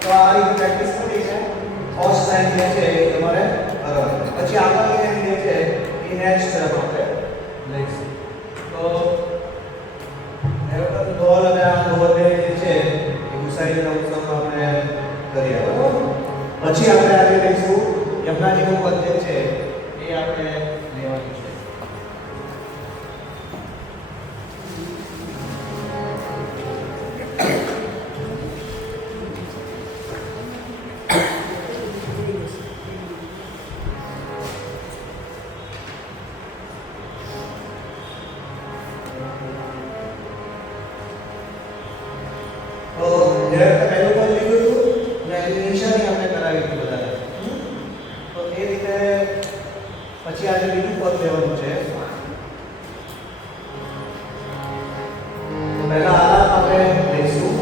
તો આ રીતે પ્રેક્ટિસ કરી છે ફર્સ્ટ લાઈન જે છે એ તમારે કરવાની પછી આગળની લાઈન જે છે એ નેક્સ્ટ તરફ આપણે લઈશું તો એવો તો ડોલ અને આ ડોલ જે છે એ ગુસાઈના ઉત્સવમાં આપણે કરીએ બરાબર પછી આપણે આજે લઈશું યમનાજીનું પદ જે છે એ આપણે લેવાનું છે પછી આજે બીજું પદ લેવાનું છે તો પહેલા આલાપ આપણે લઈશું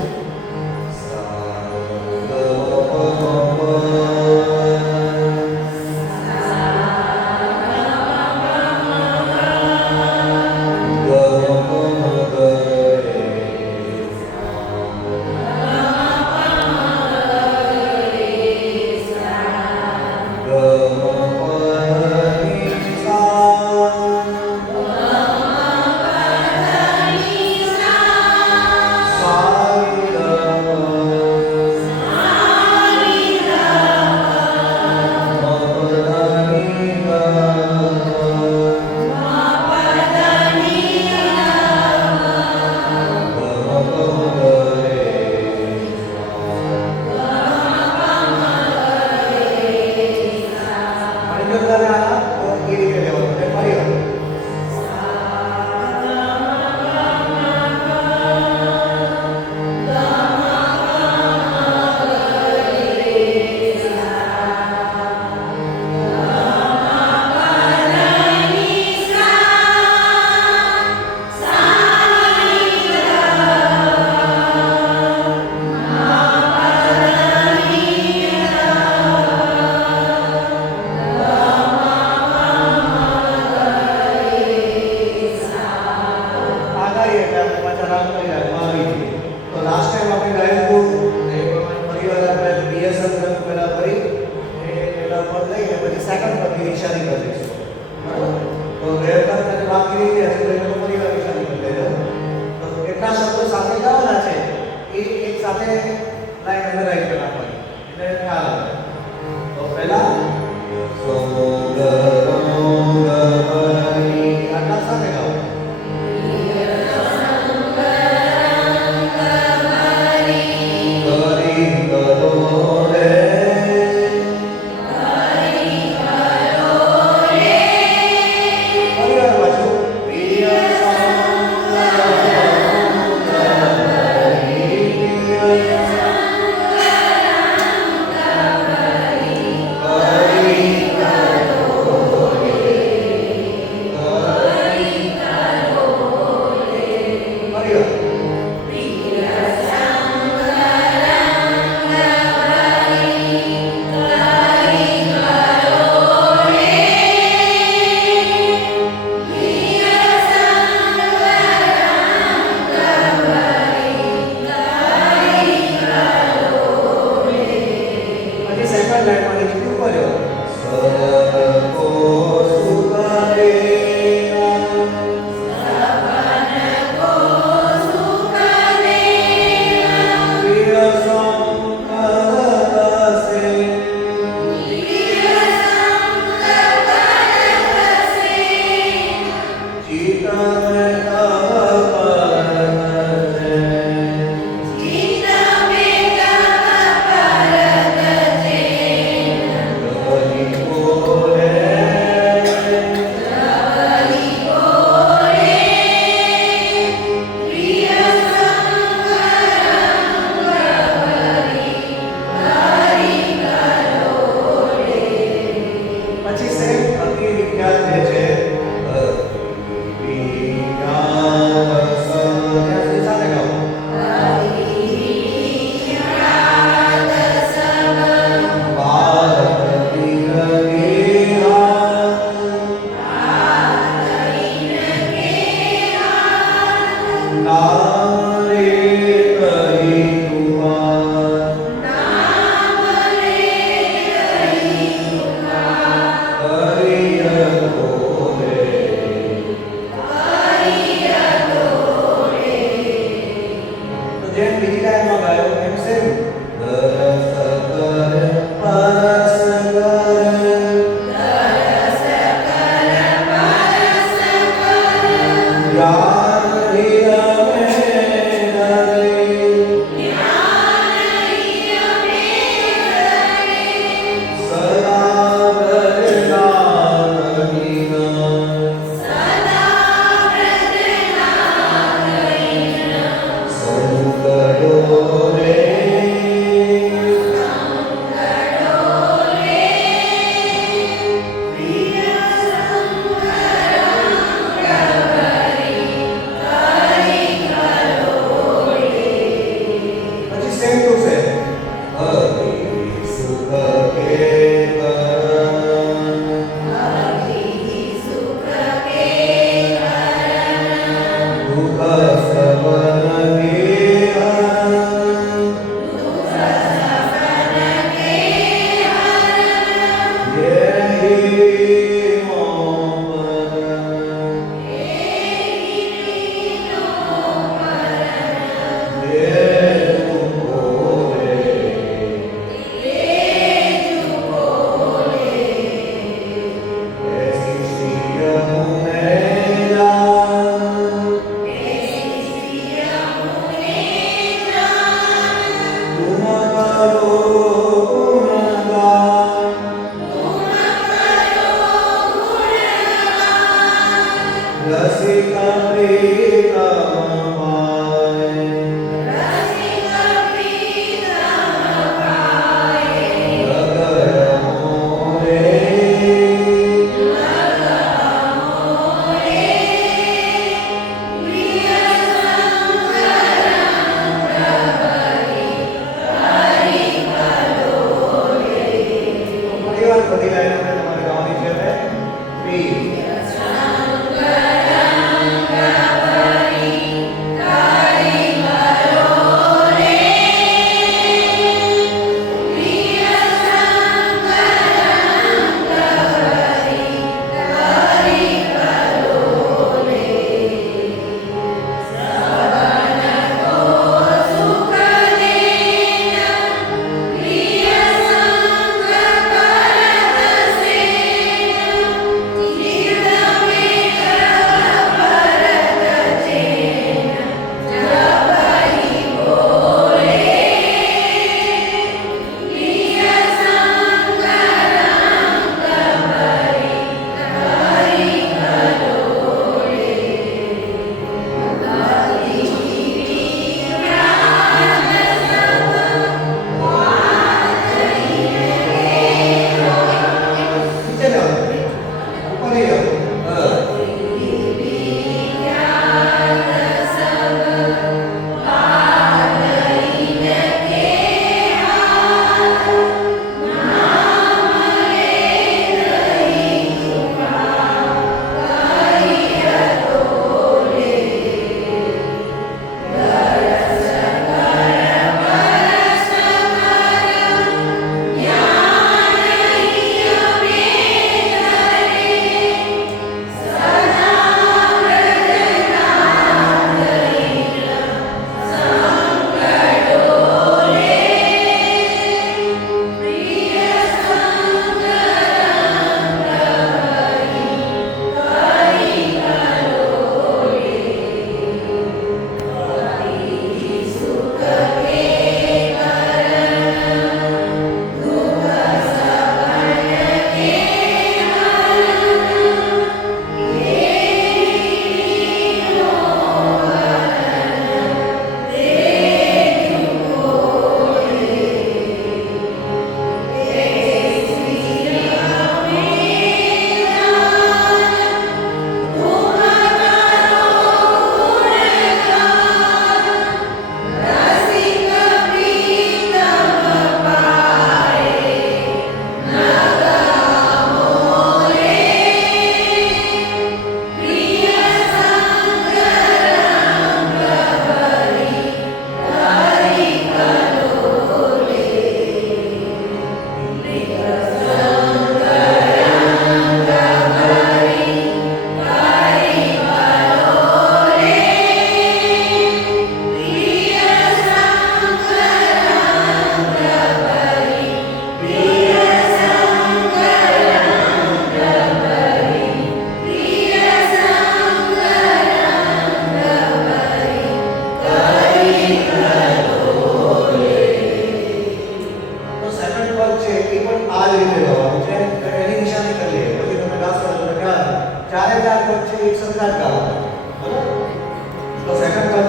નારે કહી તુમાર કરિય તોરે તો જેમ બીજી લાઈનમાં ગાયો એમ સેમ રસ કર પરસ કર યાર હિય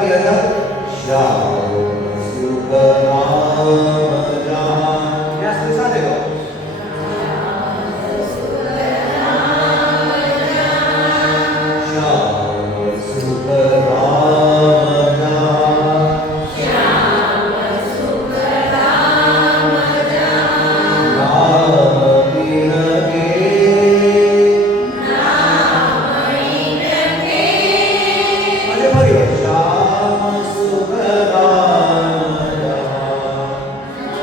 ફરી હતા શ્યામ સુખ રામ જહાન. ત્યાં સુધી સાથે કહો. શ્યામ સુખ રામ જહાન. રામ બિન કે અને ફરી શ્યામ સુખ રામ જહાન.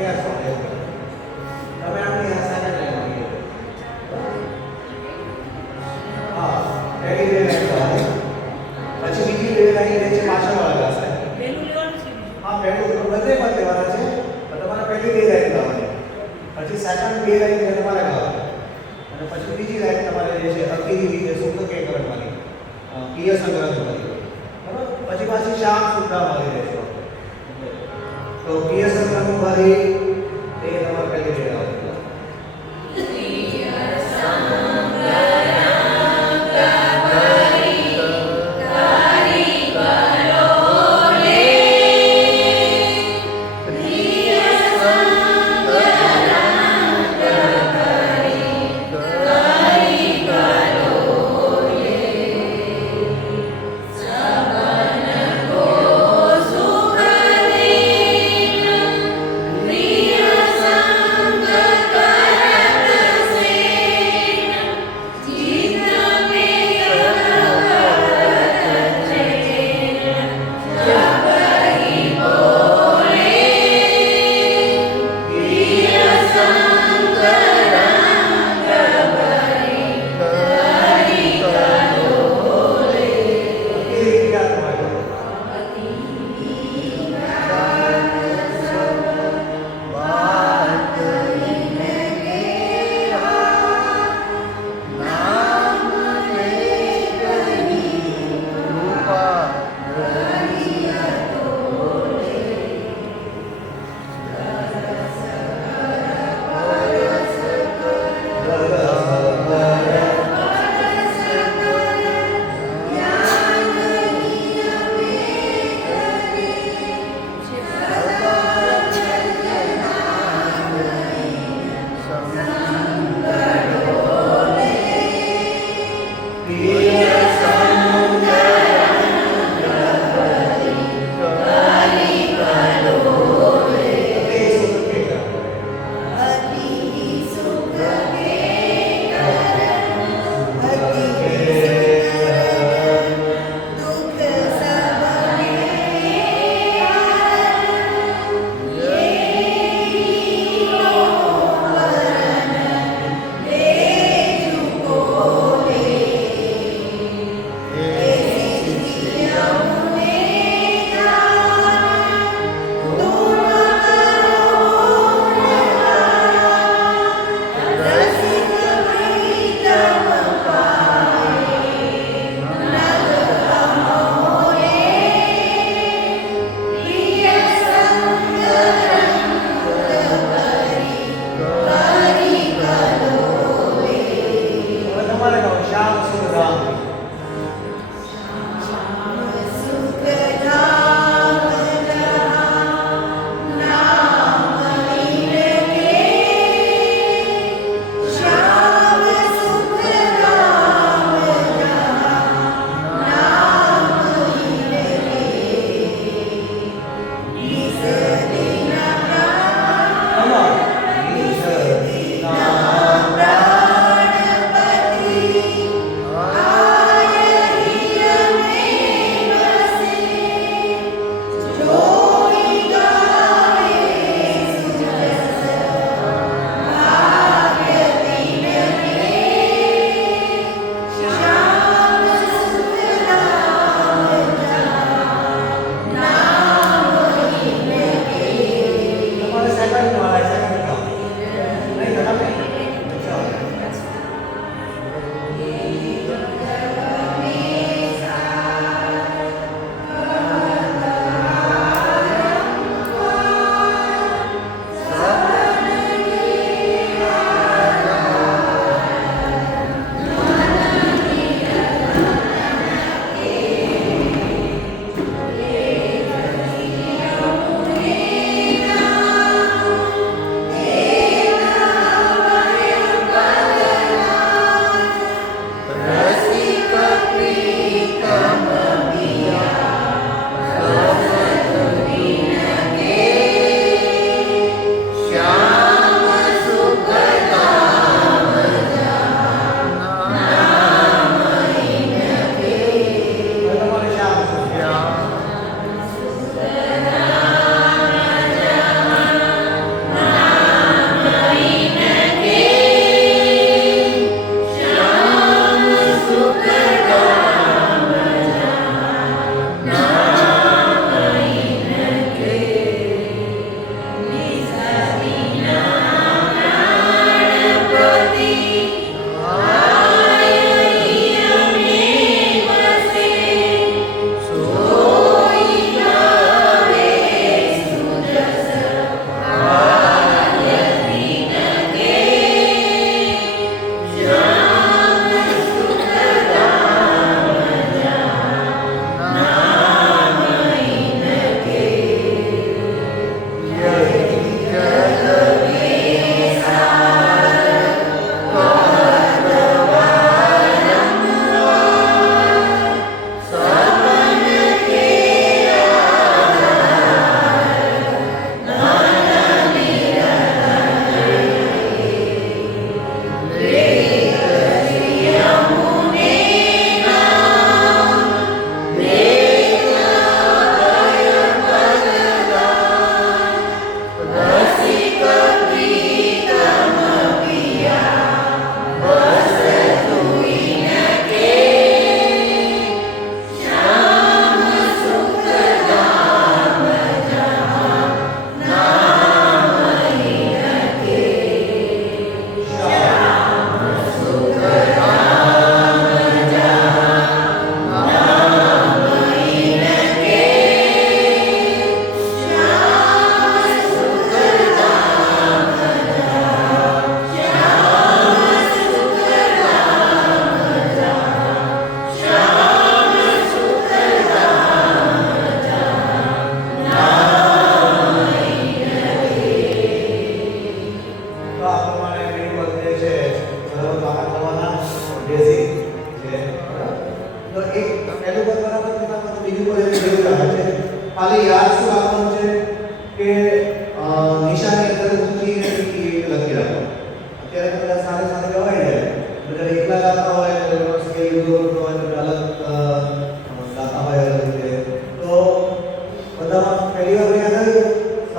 1300 એવું. તમે આમની આ સેકન્ડ લાઈન લઈએ. હા પહેલી બે લાઈન પછી બીજી બે લાઈન છે પાછળવાળા ક્લાસ પહેલું લેવાનું છે. હા પહેલું બધે પણ લેવાના છે પણ તમારે પહેલી બે લાઈન ગાવાની પછી સેકન્ડ બે લાઈન છે તમારે ગાવાની અને પછી બીજી લાઈન તમારે જે છે અકીરી રીતે શુદ્ધ કે કરવાની પિય સંગ્રહ કરવાની બરાબર પછી પાછી શ્યામ શુદ્ધા વાળી રહેશે તો પિય સંગ્રહ વાળી એ તમારે પહેલી બે ગાવાની Three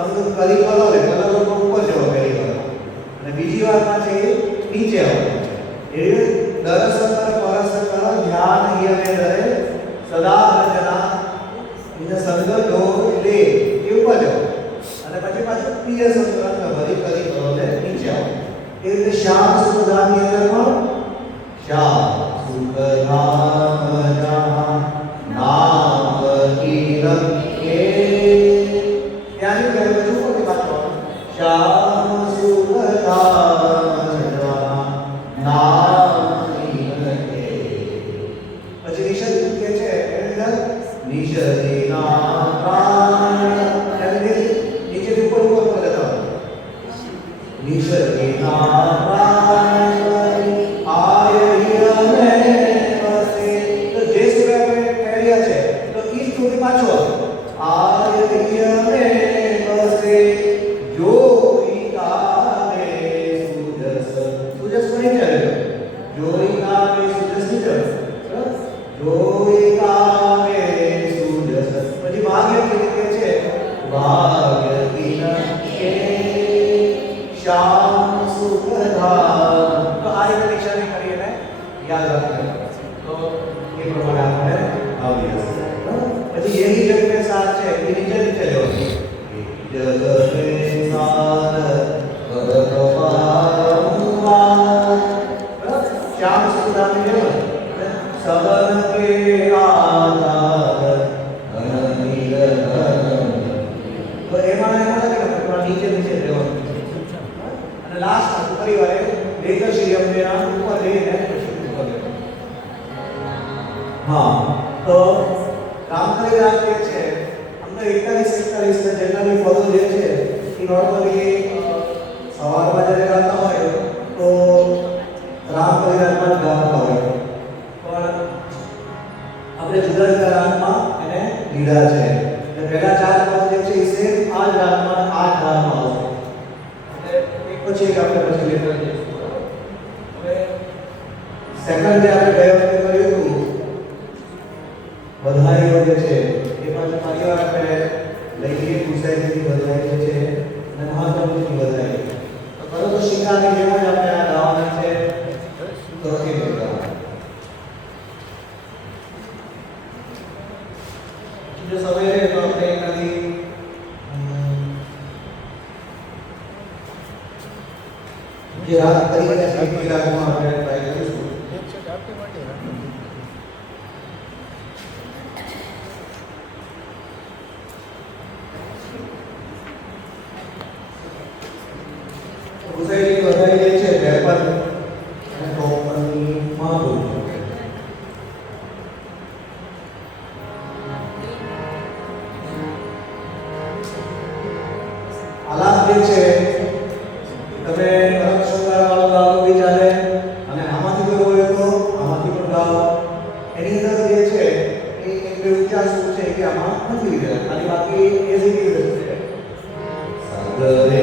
અંગ કલી કલર લે કલર ઉપર જવો પહેલી વાર અને બીજી વારમાં છે એ નીચે આવવાનું છે એ દર્શન કર પરસ કર ધ્યાન હિય મે ધરે સદા ભજના ઇન સંગ લો લે એ ઉપર જવો અને પછી પાછું બીજા સંસ્કરણ ભરી કલી કરો લે નીચે આવો એ રીતે શ્યામ સુખધામની અંદર પણ શ્યામ સુખધામ જહાં નામ કીર્તન કે ત્યાંથી પહેલું બધું કોની પાછો શ્યામ સુખધામ જહાં નામ કીર્તન કે પછી નિષદ કે છે એની અંદર નિષદિના પ્રાણ નીચેથી ઉપર ઉપર જતા નિષદિના પ્રાણ આય હિય મે વસે તો જે સુર આપણે પહેર્યા છે તો ઈ સુધી પાછો આય હિય મે વસે જોઈ કામે સુજસ સુજસ નહીં ચાલે જોઈ કામે સુજસ નહીં ચાલે જોઈ કામે સુજસ પછી ભાગ્ય કે રીતે છે ભાગ્ય કિન કે શ્યામ સુખધામ તો આ રીતે નિશાની કરીને યાદ રાખજો તો એ પ્રમાણે આપણે આવી જશે પછી યહી જગ में साथ છે એ નીચે નીચે લેવાનું જગ में साथ ભગવાન શ્યામ સુખધામ ની લેવાનું સબન કે આધાર અનનિલ તો એમાં થોડા નીચે નીચે લેવાનું અને લાસ્ટ પરિવારે લેખ શ્રી અમને નામ ઉપર લઈને ઉપર લેવાનું હા તો રામકલી રામ જે છે અમને 41 ને જેટલા બી પદો જે છે એ નોર્મલી સવારમાં જ્યારે ગાતા હોય તો રામકલી રામમાં ગાતા હોય પણ આપણે જુદા જુદા રાગમાં એને લીધા છે એટલે પહેલા 4 પદ જે છે એ સેમ આ જ રાગમાં 8 રાગમાં આવશે એટલે એક પછી એક આપણે પછી લેતા જઈશું હવે સેકન્ડ જે આપણે ગયા વખતે કર્યું હતું બધાઈઓ જે છે એ પાછું ફરી વાર આપણે લઈ લઈએ ગુજરાતીની બધાઈ જે છે અને મહાપ્રભુની બધાઈ તો કરો તો શિકારની જેમ જ આપણે આ ગાવાના છે તો એ બધા जो सवेरे तो अपने नदी ये रात तरीके से एक रात में આપણે ટ્રાય કરીશું એક છે આપકે માટે ઉસાઈની વધારી જે છે 53 અને 53 માં બોલ આલાપ જે છે તમે અક્ષરવાળો ગાઓ બી ચાલે અને આમાંથી કોઈ હોય તો આમાંથી પણ ગાઓ એની અંદર જે છે એ એક બે ઉચ્ચાર શું છે કે આમાં નથી લીધેલા ખાલી બાકી એ જ રીતે છે સાગરે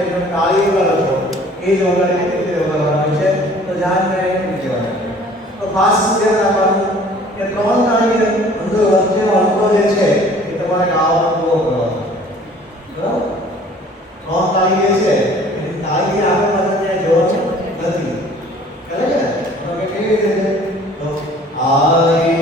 છે તમે તાળી વગાડો છો એ જ વગાડી રીતે વગાડવાનું છે તો ધ્યાન કરીને કહેવાનું તો ખાસ ધ્યાન રાખવાનું કે ત્રણ તાળી અંદર વચ્ચેનો અંતર જે છે એ તમારે ગાવાનો પૂરો કરવાનો બરાબર ત્રણ તાળી જે છે એ તાળી આગળ પાછળ ત્યાં જવાનું નથી કરે છે તો કે કેવી રીતે છે તો આઈ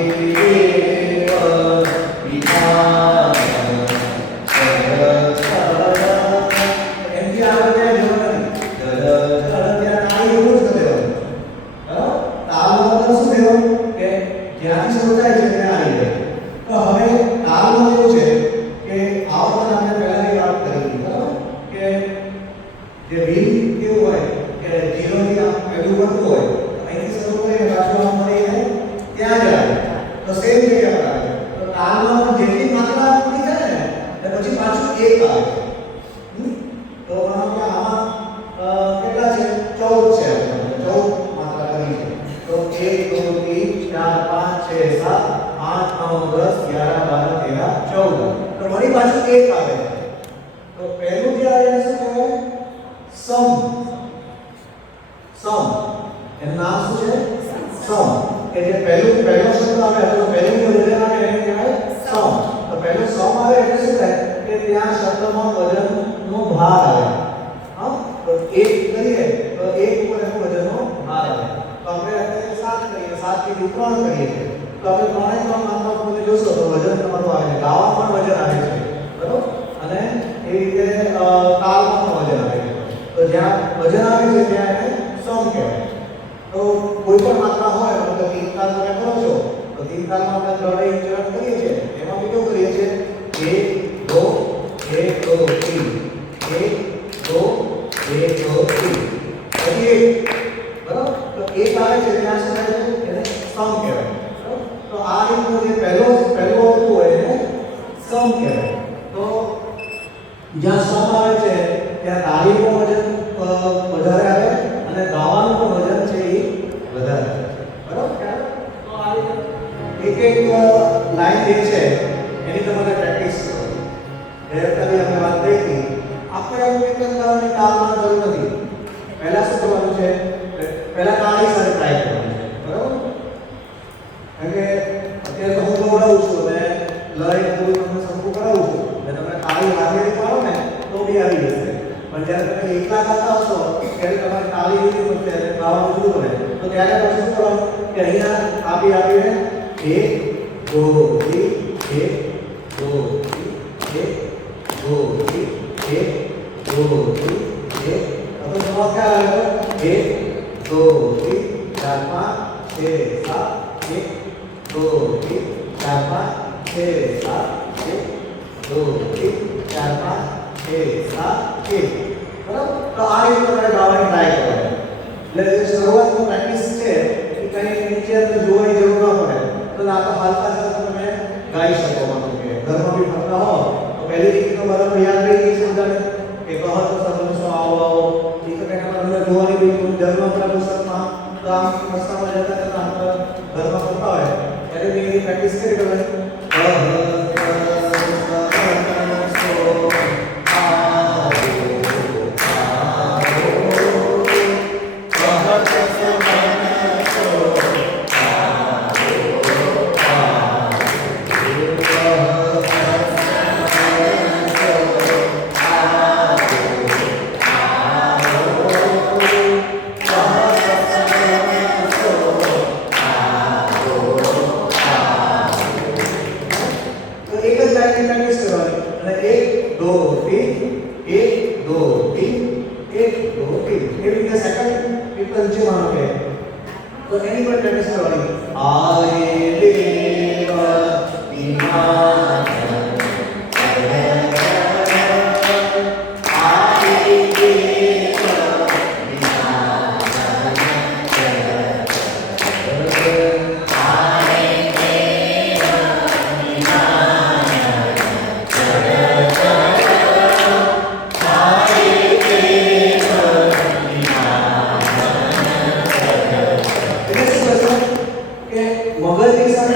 મગજની સાથે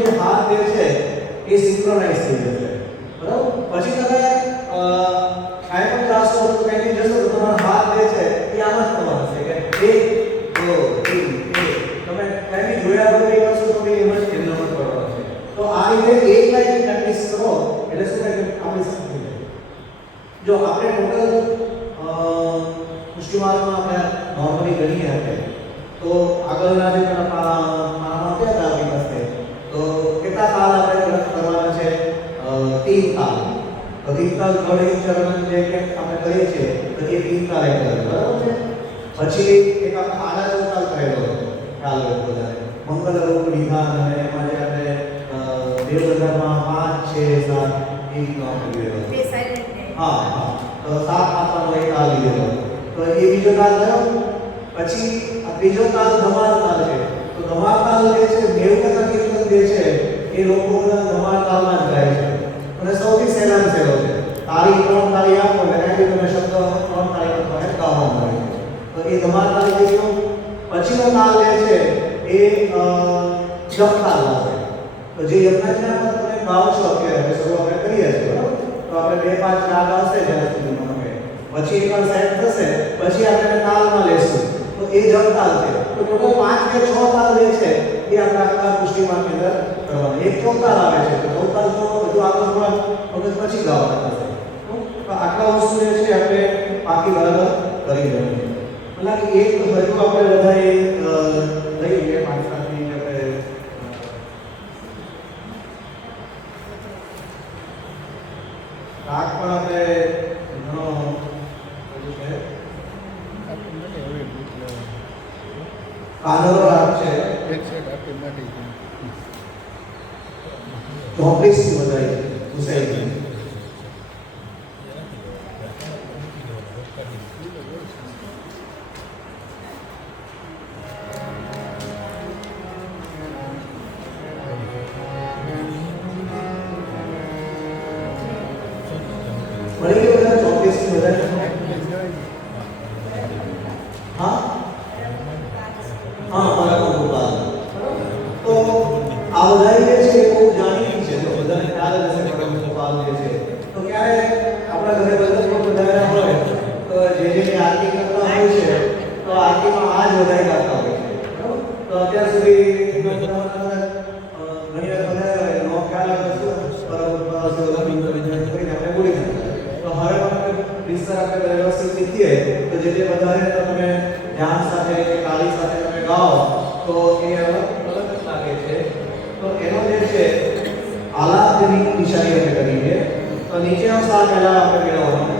જે હાથ જે છે એ સિંક્રોનાઇઝ એ આમ જ થવાનું છે કે 1 2 3 તમે કઈ જોયા વગર એ વસ્તુ તમે એમ જ કેન્દ્રમાં જ પડવાનું છે. તો આ રીતે એક લાઈન પ્રેક્ટિસ કરો એટલે શું થાય કે આપણી શક્તિ જાય. જો આપણે ટોટલ પુષ્ટિમાર્ગમાં આપણે નોર્મલી ગણીએ આપણે તો આગળના જે પાનામાં આપ્યા હતા આપણી પાસે તો કેટલા તાલ આપણે કરવાના છે? 3 તાલ. તો 3 તાલ ઘડી ચરણ જે કે આપણે કરીએ છીએ તો એ 3 તાલ એક બરાબર છે. પછી એક આપણે આડા ચૌતાલ કરેલો ખ્યાલ હોય બધાને મંગલ રૂપ નિધાન અને એમાં જે આપણે દેવગઢમાં 5 6 7 એ નામ લીધેલો. હા હા તો 7 માત્રાનો એક તાલ લીધેલો. તો એ બીજો તાલ થયો. પછી આ ત્રીજો તાલ ધમાર તાલ છે. તો ધમાર તાલ જે છે દેવગઢના કીર્તન જે છે એ લોકો બધા ધમાર તાલમાં જ ગાય છે અને સૌથી સહેલામ સહેલો છે. તાળી 3 તાળી આપો એટલે કઈ તમે શબ્દ 3 તાળી પર ગાવાનું હોય છે. તો એ ધમાર તાલ જે છે. પછીનો તાલ જે છે એ જપ તાલ છે. તો જે યજ્ઞના પર તમે ગાઓ છો અત્યારે શરૂ આપણે કરીએ છીએ બરાબર. તો આપણે 2 5 રાગ આવશે જ્યાં સુધીમાં તમે પછી એકવાર સેટ થશે પછી આપણે તાલમાં લેશું તો એ જપ તાલ છે. તો ટોટલ 5 કે 6 તાલ જે છે એ આપણે આખા પુષ્ટિમાર્ગની અંદર કરવાના. એક ચોતાલ આવે છે તો ચોતાલ તો બધું આગળ થોડા વખત પછી ગાવાના થશે. તો આટલા વસ્તુ જે છે આપણે બાકી બરાબર કરી લેવાનું. એટલે કે એક હજુ આપણે બધાએ લઈ લઈએ 5 7 મિનિટ આપણે રાગ પણ આપણે ઘણો બધું છે. કાનરો રાગ છે એક સેટ આપી નાખી 34 થી વધારે હુસૈન મળી ગયો બધા 34 થી વધારે. હા હા બરાબર ગોપાલ. તો આ બધા જે છે એ બહુ જાણીતી છે. તો બધાને ખ્યાલ હશે કે ગોપાલ જે છે તો ક્યારે આપણા ઘરે બધા વધારે હોય તો જે આરતી કરતા હોય છે તો આરતીમાં આ જ વધારે ગાતા હોય છે બરાબર. તો અત્યાર સુધી ઘણી વાર બધા નો ખ્યાલ હતો બરાબર કરીને આપણે બોલી નાખતા. તો હવે આપણે વિસ્તાર આપણે વ્યવસ્થિત શીખીએ તો જે વધારે તમે ધ્યાન સાથે કે તાલી સાથે તમે ગાઓ તો એ અલગ જ લાગે છે. તો એનો જે છે આલાપની નિશાની આપણે કરીએ તો નીચેનો સ્વર પહેલા આપણે મેળવવાનો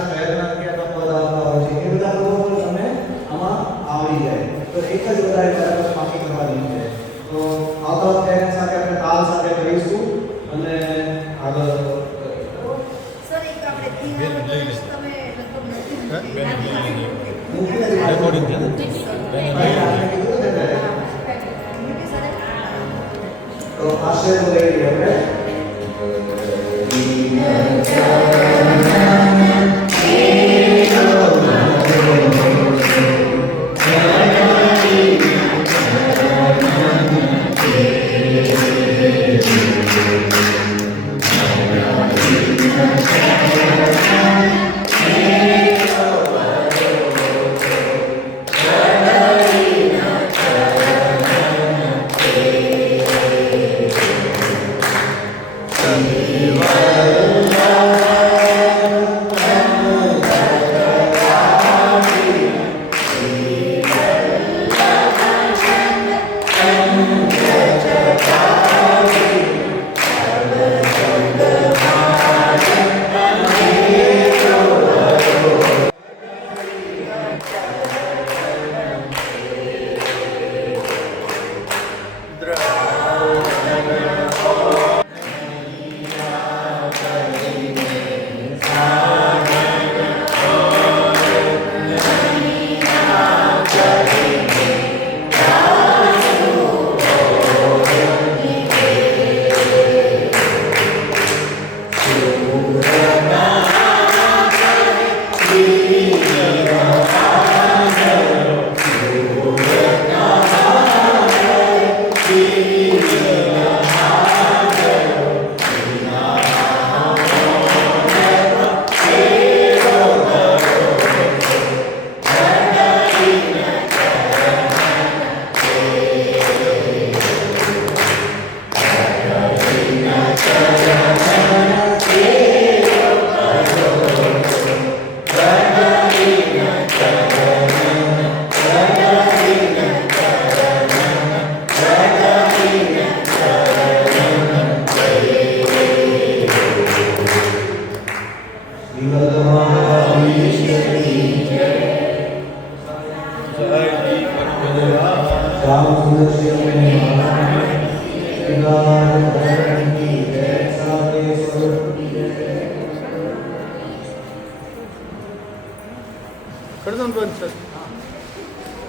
શહેરના કયા પદાર્થો આવે છે એ બધા લોકો તમને આમાં આવડી જાય. એક જ વધારે બરાબર બાકી કરવાની છે. તો આવતા વખતે એના સાથે આપણે તાલ સાથે કરીશું અને આગળ સર એક આપણે તીન તમે રેકોર્ડિંગ છે તો આશીર્વાદ લઈએ આપણે. कर दो बंद सर.